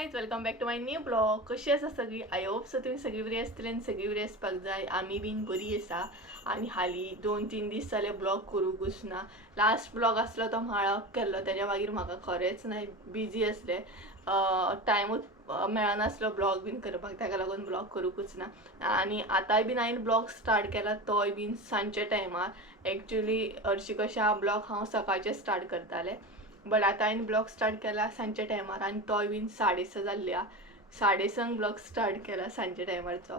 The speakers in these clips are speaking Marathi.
Guys welcome back to my new blog. कशी आसा सगळी? आय होप सो तुम्ही सगळी बरी आसतली आनी सगळी बरी आसपाक जाय. आमी बीन बरी आसा आनी हाली 2-3 दीस जाले ब्लॉग करूंकूच ना. लास्ट ब्लॉग आसलो तो म्हाळाक केल्लो, तेज्या मागीर म्हाका खरेंच नाही बिजी आसले, टायमूच मेळनासलो ब्लॉग बीन करपाक, ताका लागून ब्लॉग करूंकूच ना. आनी आतांय बीन हांवें ब्लॉग स्टार्ट केला तोय बीन सांजचे टायमार. एक्चुअली हरशी कशें हा ब्लॉग हांव सकाळचे स्टार्ट करतालें, बट आतां हांवें ब्लॉग स्टार्ट केला सांजच्या टायमार आनी तोय बीन 6:30 जाल्ल्या. 6:30 ब्लॉग स्टार्ट केला सांजच्या टायमारचो.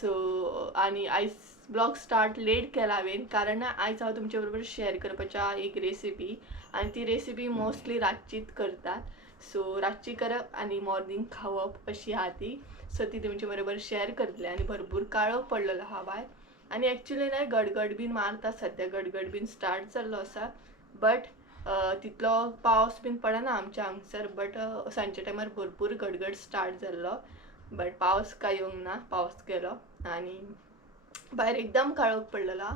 सो आनी आयज ब्लॉग स्टार्ट लेट केला हांवें, कारण आयज हांव तुमचे बरोबर शेअर करपाच्या एक रेसिपी, आनी ती रेसिपी मोस्टली रातचीच करतात. सो रातची करप आनी मॉर्निंग खावप अशी आहा ती. सो ती तुमचे बरोबर शेअर करतले. आनी भरपूर काळोख पडलेलो आहा भायर आनी एक्चुअली नाही गडगड बीन मारता, सद्या गडगड बीन स्टार्ट जाल्लो आसा, बट तितलो पावस बीन पडना आमच्या हांगसर. बट सांजच्या टायमार भरपूर गडगड स्टार्ट जाल्लो, बट पावस काय येवंक ना, पावस गेलो आनी भायर एकदम काळोख पडलेलो.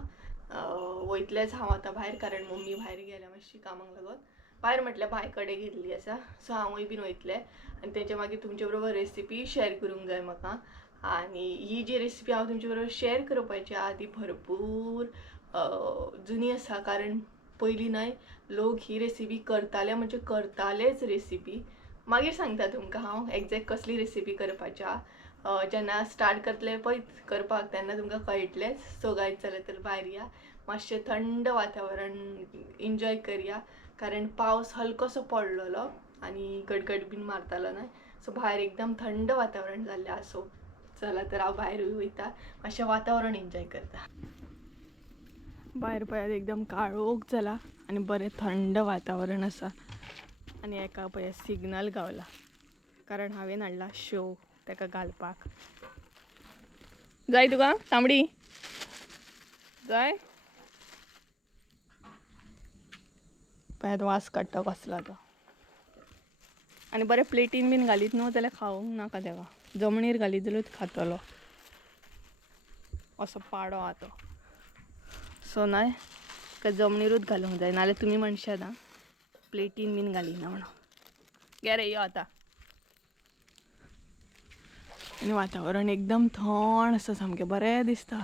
वयतलेंच हांव आतां भायर, कारण मम्मी भायर गेल्या मातशी कामाक लागून. भायर म्हटल्यार बाय कडेन गेल्ली आसा, सो हांवूय बीन वयतलें आनी तेच्या मागीर तुमचे बरोबर रेसिपी शेअर करूंक जाय म्हाका. आनी ही जी रेसिपी हांव तुमचे बरोबर शेअर करपाची आहा ती भरपूर जुनी आसा, कारण पयलीं न्हय लोक ही रेसिपी करताले म्हणजे करतालेच रेसिपी. मागीर सांगता तुमकां हांव एक्झॅक्ट कसली रेसिपी करपाची आहा. जेन्ना स्टार्ट करतले पळय करपाक तेन्ना तुमकां कळटलेंच. सो गायज चला तर भायर या, मातशें थंड वातावरण एन्जॉय करया, कारण पावस हलकोसो पडलेलो आनी गडगड बीन मारतालो न्हय. सो भायर एकदम थंड वातावरण जाल्लें आसो. चला तर हांव भायरूय वयता, मातशें वातावरण एन्जॉय करता. भायर पळयात एकदम काळोख जाला आनी बरें थंड वातावरण आसा. आनी एका पळय सिग्नल गावला, कारण हांवें हाडला शो ताका घालपाक. जाय तुका तांबडी जाय? पळयात वास काडटा कसला तो. आनी बरें प्लेटीन बीन घालीत न्हू जाल्यार खावंक नाका तेका, जमणीर घालीत जाल्यार खातलो असो पाडो आहा तो. सो न्हय का जमणीरूच घालूंक जाय, नाल्यार तुमी म्हणशात ना प्लेटीन बीन घालिना म्हणून. गे रे यो आतां. आनी वातावरण एकदम थंड आसा, सामकें बरें दिसता.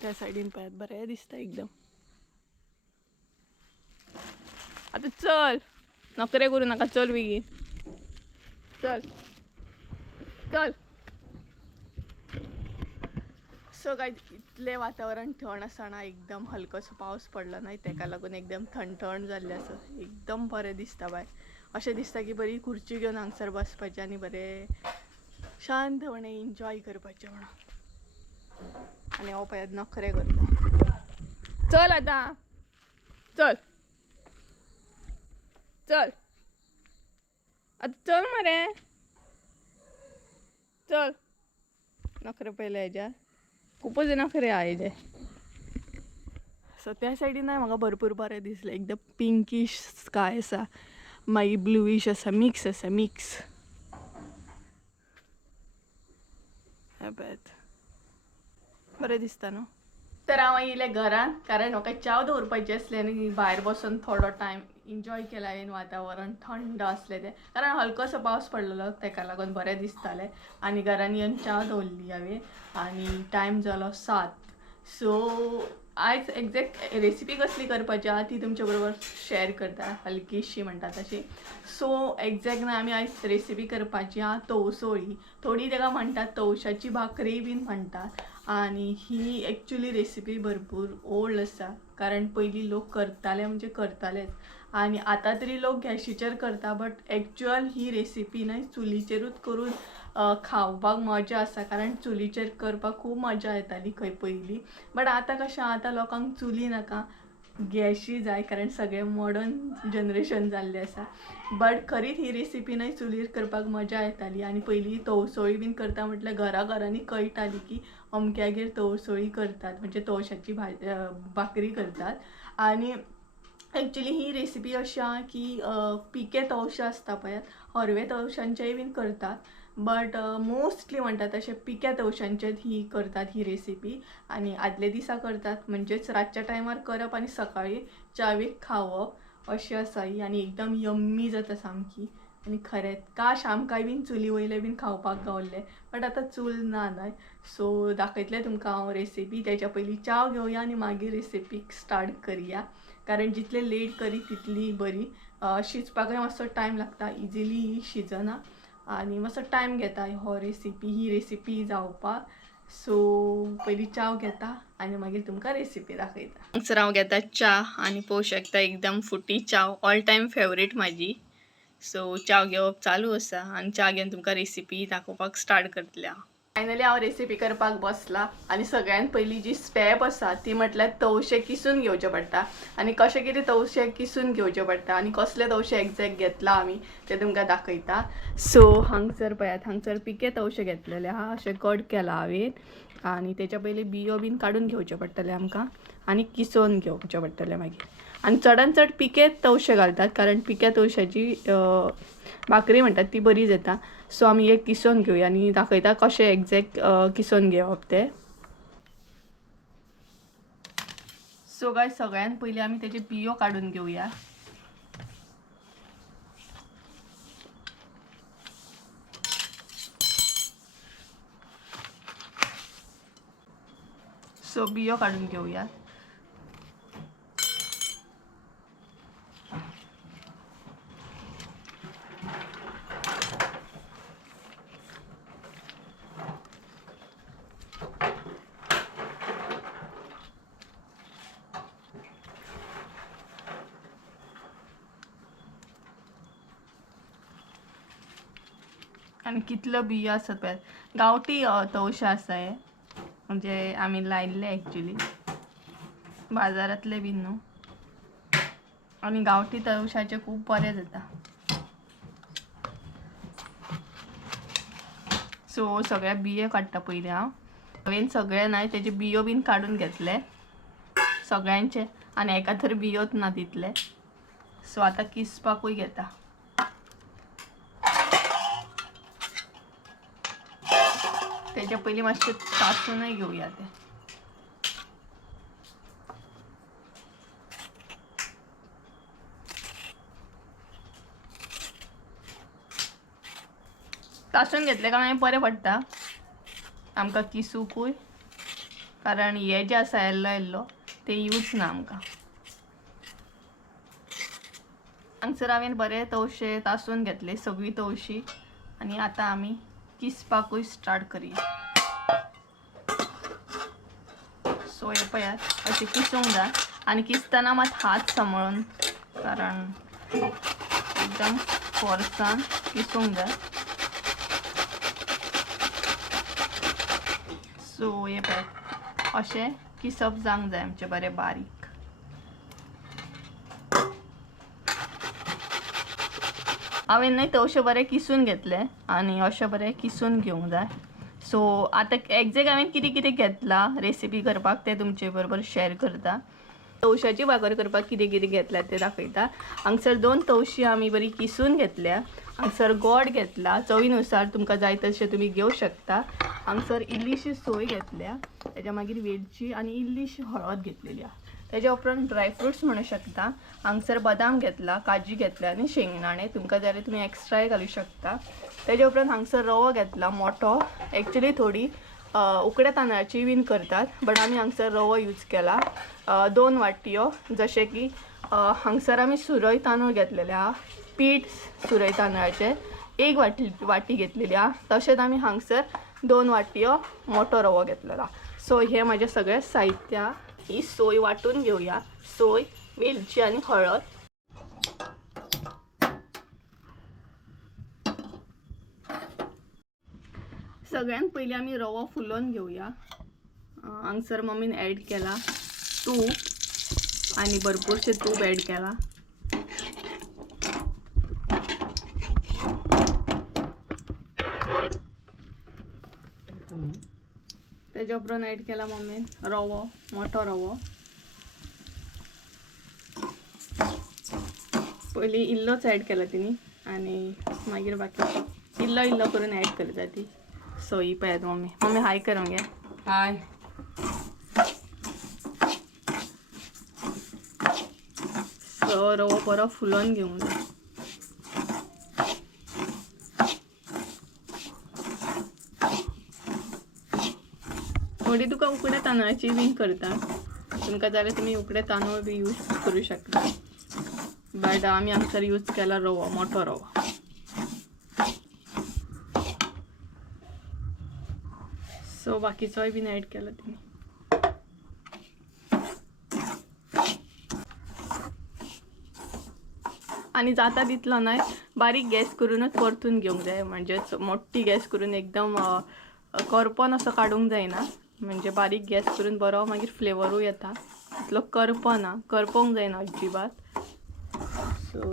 त्या सायडीन पळयात बरें दिसता एकदम. आतां चल, नखरे करूं नाका, चल बेगीन चल चल. सो गायज इतलें वातावरण थंड आसतना एकदम हलकोसो पावस पडलो न्हय, ताका लागून एकदम थंड थंड जाल्लें आसा. एकदम बरें दिसता भायर. अशें दिसता की बरी खुर्ची घेवन हांगसर बसपाचें आनी बरें शांतपणे एन्जॉय करपाचें म्हणून. आनी हांव पळयात नखरे करता. चल आतां चल चल आतां चल मरे चल. नखरे पयले हेज्या खूपच नखरे आहा हेजे. सो त्या सायडीन म्हाका भरपूर बरें दिसलें. एकदम पिंकीश स्काय आसा, मागीर ब्लूईश आसा, मिक्स आसा, मिक्स. पळयात बरें दिसता न्हू. तर हांव येयलें घरान, कारण म्हाका च्या दवरपाची आसली आनी भायर बसून थोडो टायम एन्जॉय केला हांवें. वातावरण थंड आसलें तें, कारण हलकोसो पावस पडलेलो ताका लागून बरें दिसतालें. आनी घरान येवन च्या दवरली हांवें आनी टायम जालो 7. सो आयज एक्झॅक्ट रेसिपी कसली करपाची आहा ती तुमचे बरोबर शेअर करता, हलकीशी म्हणटा तशी. सो एक्झॅक्ट ना आमी आयज रेसिपी करपाची आहा तवसळी. थोडी ताका म्हणटात तवशाची भाकरी बीन म्हणटात. आनी ही एक्चुअली रेसिपी भरपूर ओल्ड आसा, कारण पयलीं लोक करताले म्हणजे करतालेच. आनी आतां तरी लोक गॅशीचेर करता, बट एक्चुअल ही रेसिपी न्हय चुलीचेरूच करून खावपाक मजा आसा, कारण चुलीचेर करपाक खूब मजा येताली खंय पयलीं. बट आतां कशें आतां लोकांक चुली नाका, गॅशी जाय, कारण सगळें मॉडर्न जनरेशन जाल्लें आसा. बट खरीच ही रेसिपी न्हय चुलीर करपाक मजा येताली. आनी पयलीं तवसळी बीन करता म्हटल्यार घराघरांनी कळटाली की अमक्यागेर तवसळी करतात, म्हणजे तवशाची भाकरी करतात. आनी एक्चुअली ही रेसिपी अशी आहा की पिके तवशे आसता पळयात, हरवे तवशांचेय बीन करतात, बट मोस्टली म्हणटात तशें पिक्या तवशांचेच ही करतात ही रेसिपी. आनी आदले दिसा करतात, म्हणजेच रातच्या टायमार करप आनी सकाळीं च्यावेक खावप, अशी आसा ही. आनी एकदम यम्मी जाता सामकी. आणि खरेंच काश आमकांय बीन चुली वयले बीन खावपाक गावल्ले, बट आतां चूल ना न्हय. सो दाखयतलें तुमकां हांव रेसिपी. तेच्या पयलीं चाव घेवया आनी मागीर रेसिपीक स्टार्ट करया. कारण जितले लेट करी तितली बरी. शिजपाकय मातसो टायम लागता, इजिली ही शिजना आनी मातसो टायम घेता ही रेसिपी जावपाक. सो पयलीं चाव घेता आनी मागीर तुमकां रेसिपी दाखयता. हांगसर हांव घेता च्या आनी पळोवंक शकता एकदम फुटी चाव, ऑल टायम फेवरेट म्हाजी. सो च्या घेवप चालू आसा आनी च्या घेवन तुमकां रेसिपी दाखोवपाक स्टार्ट करतलें हांव. फायनली हांव रेसिपी करपाक बसला आनी सगळ्यान पयलीं जी स्टेप आसा ती म्हटल्यार तवशे किसून घेवचे पडटा. आनी कशें कितें तवशे किसून घेवचे पडटा आनी कसले तवशे एक्झॅक्ट घेतला आमी ते तुमकां दाखयता. सो हांगसर पळयात, हांगसर पिके तवशे घेतलेले आहा, अशें कट केला हांवें आनी तेच्या पयलीं बियो बीन काडून घेवचे पडटले आमकां आनी किसोवन घेवचे पडटले मागीर. आनी चडान चड पिके तवशे घालतात कारण पिक्या तवशाची भाकरी म्हणटात ती बरी जाता. सो आमी एक किसोवन घेवया आनी दाखयता कशें एक्झॅक्ट किसोवन घेवप ते. सो गाय सगळ्यान पयलीं आमी तेजे बियो काडून घेवया. सो बियो काडून घेवया. आनी कितलो बियो आसत पळय, गांवठी तवशे आसा हे, म्हणजे आमी लायल्ले एक्चुली, बाजारांतले बीन न्हू. आनी गांवठी तवशाचे खूब बरें जाता. सो सगळे बियो काडटा पयलीं हांवें सगळे न्हय तेजे बियो बीन काडून घेतले सगळ्यांचे आनी एका तर बियोच ना तितले. सो आतां किसपाकूय घेता. तेच्या पयलीं मातशें तासूनय घेवया ते. तासून घेतले काय बरें पडटा आमकां किसूकूय, कारण हे जे आसा येल्लो येल्लो ते यूज ना आमकां. हांगसर हांवें बरे तवशे तासून घेतले सगळी तवशी आनी आतां आमी किसपाकूय स्टार्ट करया. सो हे पळयात अशें किसूंक जाय आनी किसतना मात हात सांबाळून, कारण एकदम फोर्सान किसूंक जाय. सो हे पळयात अशें किसप जावंक जाय आमचें बरें बारीक. हांवें न्हय तवशे बरे किसून घेतले आनी अशें बरें किसून घेवंक जाय. सो आतां एक्झॅक्ट हांवें कितें कितें घेतलां रेसिपी करपाक ते तुमचे बरोबर शेअर करता. तवशाची भाकर करपाक कितें कितें घेतल्या ते दाखयता. हांगसर 2 तवशी आमी बरी किसून घेतल्या. हांगसर गोड घेतला, चवीनुसार तुमकां जाय तशें तुमी घेवं शकता. हांगसर इल्लीशी सोय घेतल्या, तेच्या मागीर वेलची आनी इल्लीशी हळद घेतलेली आहा. तेच्या उपरांत ड्रायफ्रुट्स म्हणू शकता. हांगसर बदाम घेतला, काजू घेतले आनी शेंगदाणे, तुमकां जाय जाल्यार तुमी एक्स्ट्राय घालूं शकता. तेच्या उपरांत हांगसर रवो घेतला मोठो. एक्चुली थोडी उकड्या तांदळाची बीन करतात, बट आमी हांगसर रवो यूज केला. 2 वाटयो, जशें की हांगसर आमी सुरय तांदूळ घेतलेले आहा, पीठ सुरय तांदळाचे 1 वाटी घेतलेली आहा. तशेंच आमी हांगसर 2 वाटयो मोठो रवो घेतलेला. सो हे म्हजे सगळे साहित्य. ही सोय वाटून घेवया. सोय, वेलची आनी हळद. सगळ्यान पयलीं आमी रवो फुलोवन घेवया. हांगसर मम्मीन ॲड केला तूप आनी भरपूरशें तूप ॲड केला. तेच्या उपरांत ॲड केला मम्मीन रवो, मोठो रवो. पयलीं इल्लोच ॲड केला तिणी आनी मागीर बाकी इल्लो इल्लो करून ॲड करता ती. सो ही पळयात मम्मी हाय कर मगे. हाय. सो रवो बरो फुलोवन घेवंक जाय. थोडी तुका उकड्या तांदळाची बीन करता, तुमकां जाल्यार तुम्ही उकड्या तांदूळ बी यूज करू शकता. बट आम्ही हांगसर यूज केला रवो, मोठो रवो. सो बाकीचोय बीन ॲड केला तुम्ही. आणि जाता तितलो नाही, बारीक गॅस करूनच परतून घेवंक जाय. म्हणजेच मोठी गॅस करून एकदम करपन असं काडूंक जायना. म्हणजे बारीक गॅस करून बरो मागीर फ्लेवरूय येता. तितलो करपना, करपोंक जायना अजिबात. सो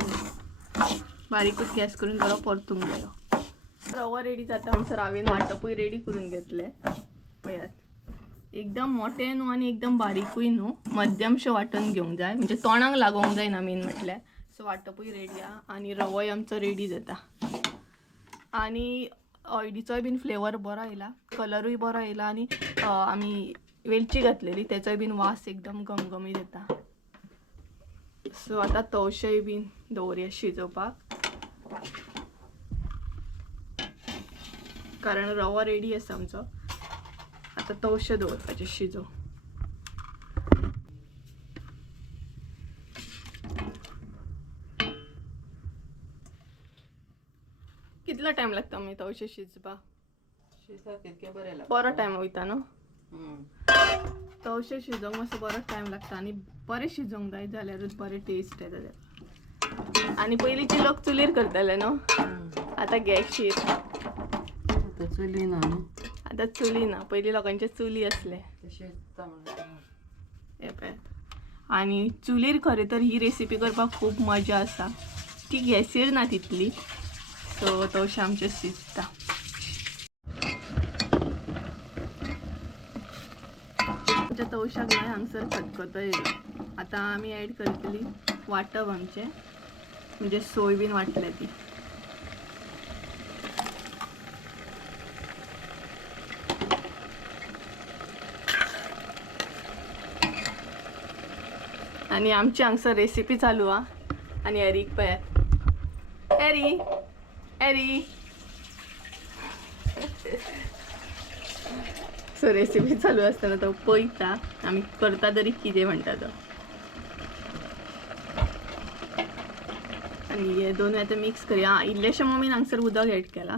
बारीकूच गॅस करून बरो परतूंक जायो. रवो रेडी जाता हांगसर हांवें वांटपूय रेडी करून घेतले. पळयात, एकदम मोठे न्हू आनी एकदम बारीकूय न्हू, मध्यमशें वांटून घेवंक जाय. म्हणजे तोंडाक लागोंक जायना मेन म्हटल्यार. सो वांटपूय रेडी आहा आनी रवोय आमचो रेडी जाता. आनी हळदीचोय बीन फ्लेवर बरो येयला, कलरूय बरो येयला. आनी आमी वेलची घातलेली, तेचोय बीन वास एकदम घमघमीत येता. सो आतां तवशेय बीन दवरया शिजोवपाक, कारण रवो रेडी आसा आमचो. आतां तवशे दवरपाचे शिजोव. कितलो टायम लागता मागीर तवशे शिजपाक? बरो टायम वयता न्हू. तवशे शिजोवंक मातसो बरो टायम लागता आनी बरें शिजोवंक जाय जाल्यारूच बरें टेस्ट येता तेका. आनी पयलींचे लोक चुलीर करताले न्हू, आतां गॅसीर. चुली ना न्हू, आतां चुली ना. पयलीं लोकांचे चुली असले. हे पळय, आनी चुलीर खरें तर ही रेसिपी करपाक खूब मजा आसा. ती गॅसीर ना तितली. सो तवशे आमचे शिजता. आमच्या तवशाक नाही हांगसर खतखतो येयलो. आतां आमी ॲड करतली वांटप आमचें, म्हणजे सोय बीन वांटल्या ती. आणि आमची हांगसर रेसिपी चालू हा. आणि एरीक पळयात, एरी एरी. सो रेसिपी चालू आसतना तो पळयता आमी करता तरी कितें म्हणटा तो. आनी हे दोनूय आतां मिक्स करया. इल्लेशें मम्मीन हांगसर उदक ॲड केला.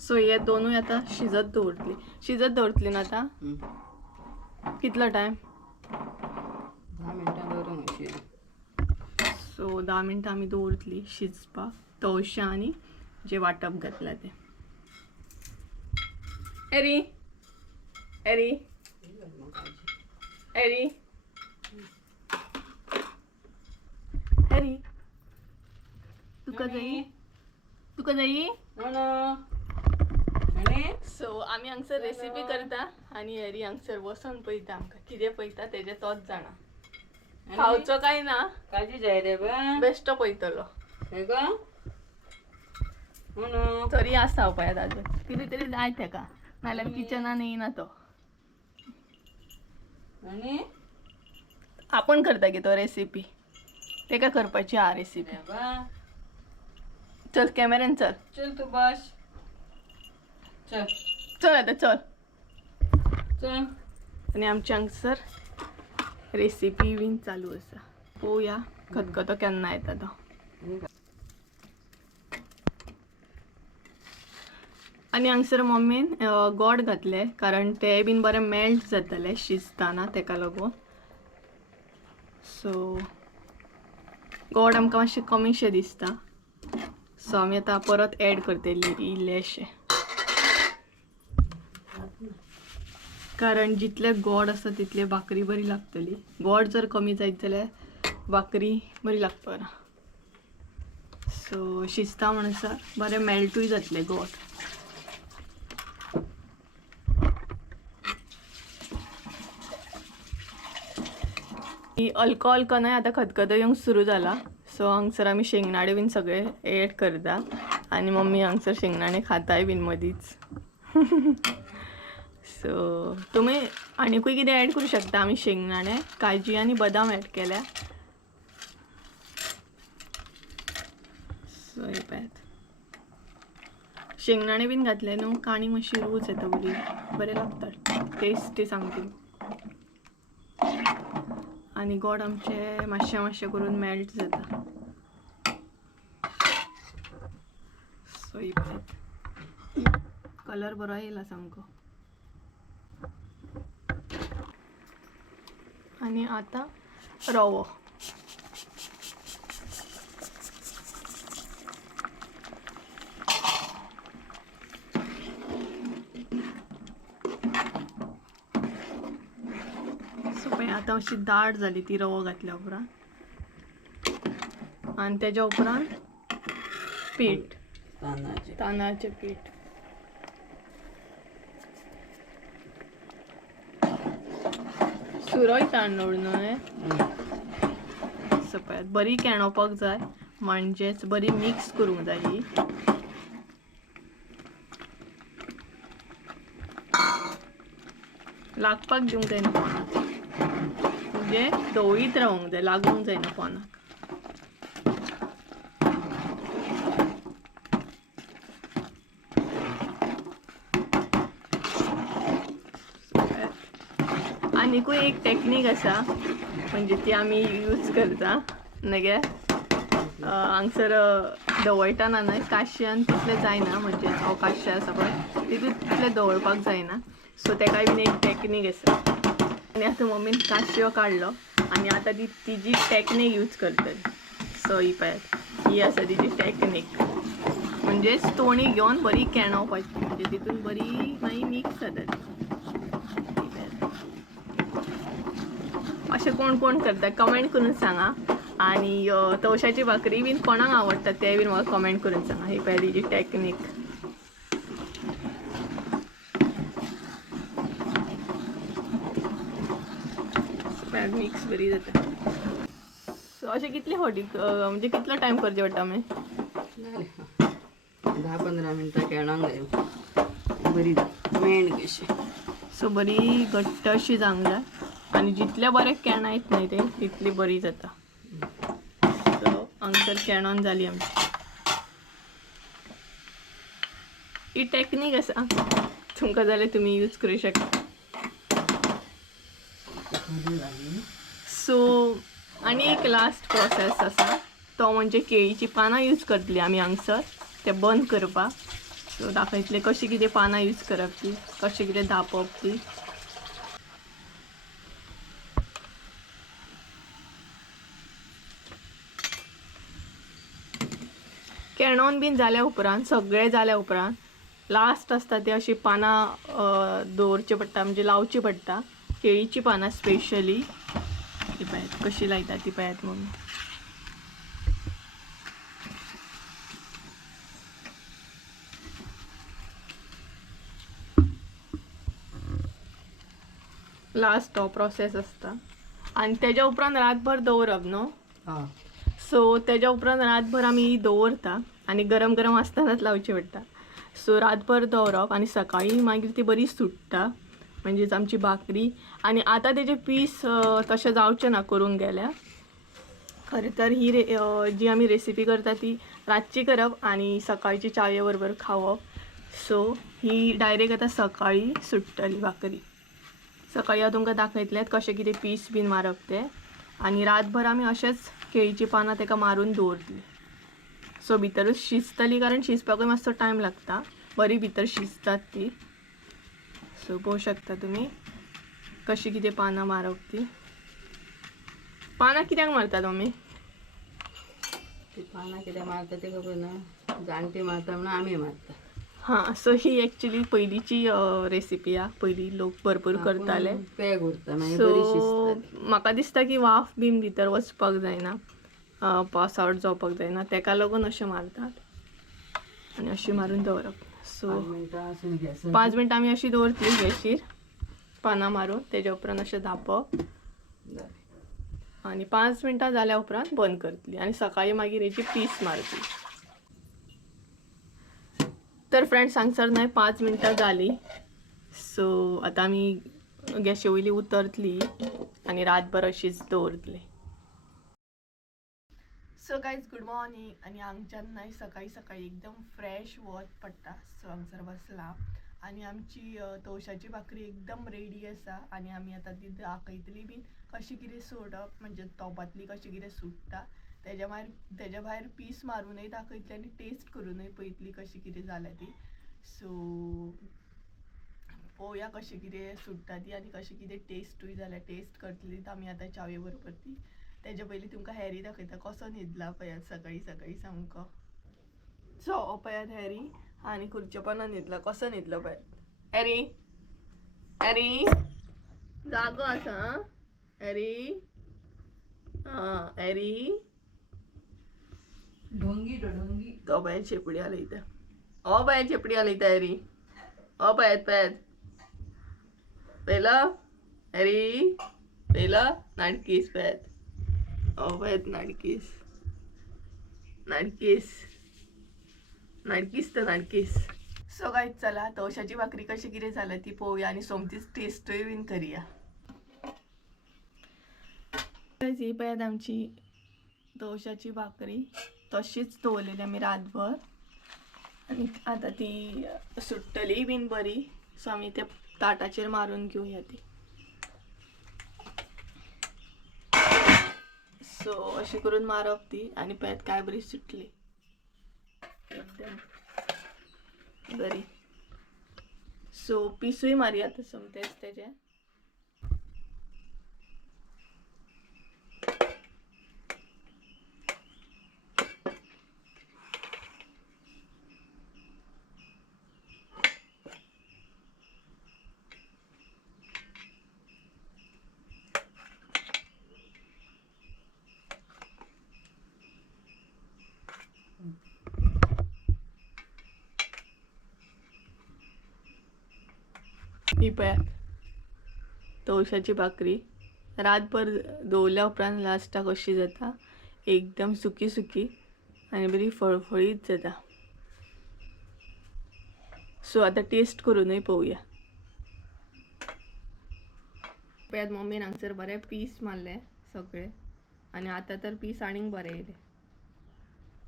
सो हे दोनूय आतां शिजत दवरतली न्हू आतां. कितलो टायम? 10 मिनटां दवरूंक. सो 10 मिनटां आमी दवरतली शिजपाक तवशें आनी जे वांटप घातला तें. एरी एरी एरी एरी, तुका जायी? तुका जायी? सो आमी हांगसर रेसिपी करता आनी एरी हांगसर वचोन पळयता. आमकां कितें पळयता तेजें तोच जाणा. खावचो काय ना, काळजी जाय रे बा. बेश्टो पळयतलो. हे गो म्हणून तरी आसा पळयात आजून कितें तरी जाय तेका, नाल्यार किचनान येयना तो. आनी आपण करता की तो रेसिपी, तेका करपाची हा रेसिपी. चल कॅमेरान चल. चल तू बस. चल चल आतां चल. चल. आनी आमच्या हांगसर रेसिपी बीन चालू आसा. पळोवया खतखतो केन्ना येता तो. आनी हांगसर मम्मीन गोड घातले, कारण ते बीन बरें मेल्ट जातले शिजताना, तेका लागून. सो गोड आमकां मातशें कमीशें दिसता. सो आमी आतां परत ॲड करतली इल्लेशें, कारण जितले गोड आसा तितले भाकरी बरी लागतली. गोड जर कमी जायत जाल्यार भाकरी बरी लागपाना. सो शिजता म्हणसर बरें मेल्टूय जातले गोड. अल्को अल्को न्हय, आतां खतखतो येवंक सुरू जाला. सो हांगसर आमी शेंगदाणे बीन सगळे ॲड करता आनी मम्मी हांगसर शेंगदाणे खाताय बीन मदींच. सो तुम्ही आनीकूय कितें ॲड करूं शकता. आमी शेंगदाणे, काजी आनी बदाम ॲड केल्या. सो हे पळयात, शेंगदाणे बीन घातले न्हू, काणी मातशी रूच येता, बरे लागतात, टेस्टी सामकी. आनी गोड आमचे मातशें मातशें करून मेल्ट जाता. सो हे पळयात, कलर बरो येयला सामको. आनी आतां रवो. आतां अशी दाट जाली ती रवो घातल्या उपरांत. आनी तेज्या उपरांत पीठ, तांदळाचें पीठ. सुरोय तांदूळ न्हय. पळयात, बरी केणोवपाक जाय, म्हणजेच बरी मिक्स करूंक जाय ही. लागपाक दिवंक जायना पोनाक, म्हणजे ढवळीत रावूंक जाय, लागूंक जायना पोनाक. आनीकूय एक टेक्नीक आसा, म्हणजे ती आमी यूज करता. नगे हांगसर ढवळटाना न्हय, काश्यान तितलें जायना, म्हणजे हांव काश्य आसा पळय तितून तितलें ढवळपाक जायना. सो तेकाय बीन एक टेक्नीक आसा. आनी आतां मम्मीन काश्यो काडलो आनी आतां ती तिजी टॅक्नीक यूज करतली. सो ही पळयात, ही आसा तिजी टॅक्नीक, म्हणजेच तोणी घेवन बरी केणोवपाची, म्हणजे तितून बरी मागीर मिक्स जाता. अशें कोण कोण करता कमेंट करून सांगा. आनी तवशाची भाकरी बीन कोणाक आवडटा ते बीन म्हाका कमेंट करून सांगा. ही पळय तिजी टॅक्नीक. मिक्स बरी जाता. सो अशें कितले फावटी, म्हणजे कितलो टायम करचे पडटा आमी? 10-15 मिनटां केणांक जाय, बरी मेण कशी. सो बरी घट्ट अशी जावंक जाय, आनी जितले बरे केणायत न्हय ते तितली बरी जाता. सो हांगसर केणोन जाली आमची. ही टॅक्नीक आसा, तुमकां जाल्यार तुमी यूज करूं शकता. सो आनी एक लास्ट प्रोसेस आसा, तो म्हणजे केळीची पानां यूज करतली आमी हांगसर ते बंद करपाक. सो दाखयतले कशी कितें पानां यूज करप ती, कशें कितें धांपप ती. केणोन बीन जाल्या उपरांत, सगळें जाल्या उपरांत लास्ट आसता ती अशी पानां दवरची पडटा, म्हणजे लावची पडटा. केळीची पानां स्पेशली. ती पळयात कशी लायता ती पळयात मम्मी. लास्ट तो प्रोसेस आसता. आनी तेज्या उपरांत रातभर दवरप न्हू. सो तेज्या उपरांत रातभर आमी दवरता आनी गरम गरम आसतनाच लावची पडटा. सो रातभर दवरप आनी सकाळी मागीर ती बरी सुट्टा, म्हणजेच आमची भाकरी. आनी आतां तेजे पीस तशें जावचें ना करूंक गेल्या. खरें तर ही जी आमी रेसिपी करता ती रातची करप आनी सकाळची च्याये बरोबर खावप. सो ही डायरेक्ट आतां सकाळी सुट्टली भाकरी. सकाळी हांव तुमकां दाखयतलें कशें कितें पीस बीन मारप ते. आनी रातभर आमी अशेंच केळीची पानां तेका मारून दवरतली. सो भितरूच शिजतली, कारण शिजपाकूय मातसो टायम लागता, बरी भितर शिजतात ती. सो पळोवंक शकता तुमी कशी कितें पानां मारप ती. पानां कित्याक मारतात मम्मी? ती पानां कितें मारता ते खबर ना, जाणटी मारता म्हणून आमी मारता. हां, सो ही एक्चुली पयलींची रेसिपी आहा, पयलीं लोक भरपूर करताले. पेग उरता मागीर बरी सो शिजता. म्हाका दिसता की वाफ बीन भितर वचपाक जायना, पास आवट जावपाक जायना, तेका लागून अशें मारतात आनी अशी मारून दवरप. सो 5 मिनटां आमी अशी दवरतली गॅसीर पानां मारून. तेज्या उपरांत अशें धांपप आनी 5 मिनटां जाल्या उपरांत बंद करतली आनी सकाळी मागीर हेची पीस मारतली. तर फ्रेंड्स हांगसर न्हय 5 मिनटां जाली. सो आता आमी गॅशे वयली उतरतली आनी रातभर अशीच दवरतली. So guys good morning. आनी हांगच्यान सकाळी सकाळी एकदम फ्रेश वत पडटा. सो हांगसर बसला आनी आमची तवशाची भाकरी एकदम रेडी आसा आनी आमी आतां ती दाखयतली बीन कशी कितें सोडप, म्हणजे तोपातली कशी कितें सुट्टा. तेज्या भायर पीस मारूनय दाखयतली आनी टेस्ट करूनय पळयतली कशी कितें जाल्या ती. सो पळोवया कशी कितें सुट्टा ती आनी कशी कितें टेस्टूय जाल्या. टेस्ट करतली आमी आतां चावे बरोबर ती. तेज्या पयलीं तुमकां हॅरी दाखयता कसो न्हिदला पळयात सकाळी सकाळी सामको. सो हो पळयात हॅरी आनी खुर्चे पोंदा न्हिदला. कसो न्हिदलो पळयात. हॅरी हॅरी जागो आसा हॅरी. हां हॅरी ढोंगी तो पळयात शेपडी हालयता. हो पळयात शेपडी हालयता हॅरी. हो पळयात पळयलो हॅरी पळयलो नाटकीस पळयात. हो पळयात नाटकीस तर नाटकीस. सो गायज चला तवशाची भाकरी कशी कितें जाल्या ती पळोवया आनी सोमतीच टेस्टूय बीन करया. ही पळयात आमची तवशाची भाकरी तशीच दवरलेली आमी रातभर आनी आतां ती सुट्टली बीन बरी. सो आमी ते ताटाचेर मारून घेवया ती. सो अशी करून मारप ती आनी पळयात काय बरी सुटली एकदम बरी. सो पिसूय मारया आतां सोमतेच तेजे. ही पळयात तवशाची भाकरी रातभर दवरल्या उपरांत लास्टाक अशी जाता एकदम सुकी सुकी आनी बरी फळफळीत जाता. सो आतां टेस्ट करूनय पळोवया. पळयात मम्मीन हांगसर बरे पीस मारले सगळे आनी आतां तर पीस आनीक बरे येयले.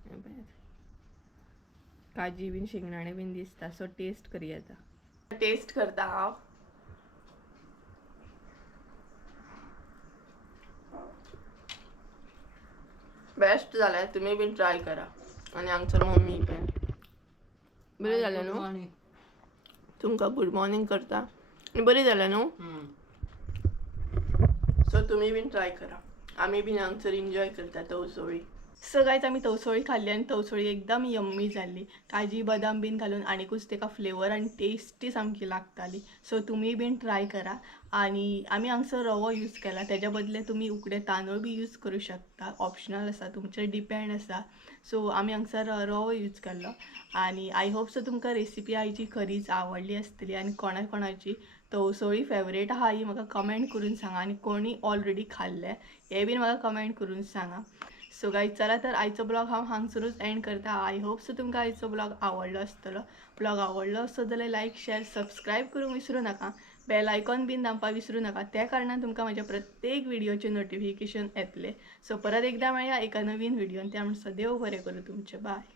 पळयात काजी बीन शेंगदाणे बीन दिसता. सो टेस्ट करया आतां. टेस्ट करता हांव. बेस्ट जालें. तुमी बीन ट्राय करा. आनी हांगसर मम्मी बरें जालें न्हू. तुमकां गुड मॉर्निंग करता आनी बरी जालें न्हू. सो तुमी बीन ट्राय करा. आमी बीन हांगसर एन्जॉय करता तवसळी. सो गायज आमी तवसळी खाल्ली आनी तवसळी एकदम यम्मी जाल्ली. काजी बदाम बीन घालून आनीकूच तेका फ्लेवर आनी टेस्टी सामकी लागताली. सो तुमी बीन ट्राय करा. आनी आमी हांगसर रवो यूज केला. तेज्या बदले तुमी उकडे तांदूळ बी यूज करूं शकता. ऑप्शनल आसा, तुमचेर डिपेंड आसा. सो आमी हांगसर रवो यूज केल्लो आनी आय होप सो तुमकां रेसिपी आयची खरीच आवडली आसतली आनी कोणाची तवसळी फेवरेट आहा ही म्हाका कमेंट करून सांगा आनी कोणी ऑलरेडी खाल्ले हे बीन म्हाका कमेंट करून सांगा. सो गायज चला तर आयचो ब्लॉग हांव हांगसरूच एंड करता. आय होप सो तुमकां आयचो ब्लॉग आवडलो आसतलो. ब्लॉग आवडलो आसत जाल्यार लायक शेअर सबस्क्रायब करूंक विसरूं नाका. बेल आयकॉन बीन दामपाक विसरूं नाका. त्या कारणान तुमकां म्हाज्या प्रत्येक व्हिडिओचे नोटिफिकेशन येतले. सो परत एकदा मेळया एका नवीन व्हिडिओन. त्या म्हणसर देव बरें करूं तुमचें. बाय.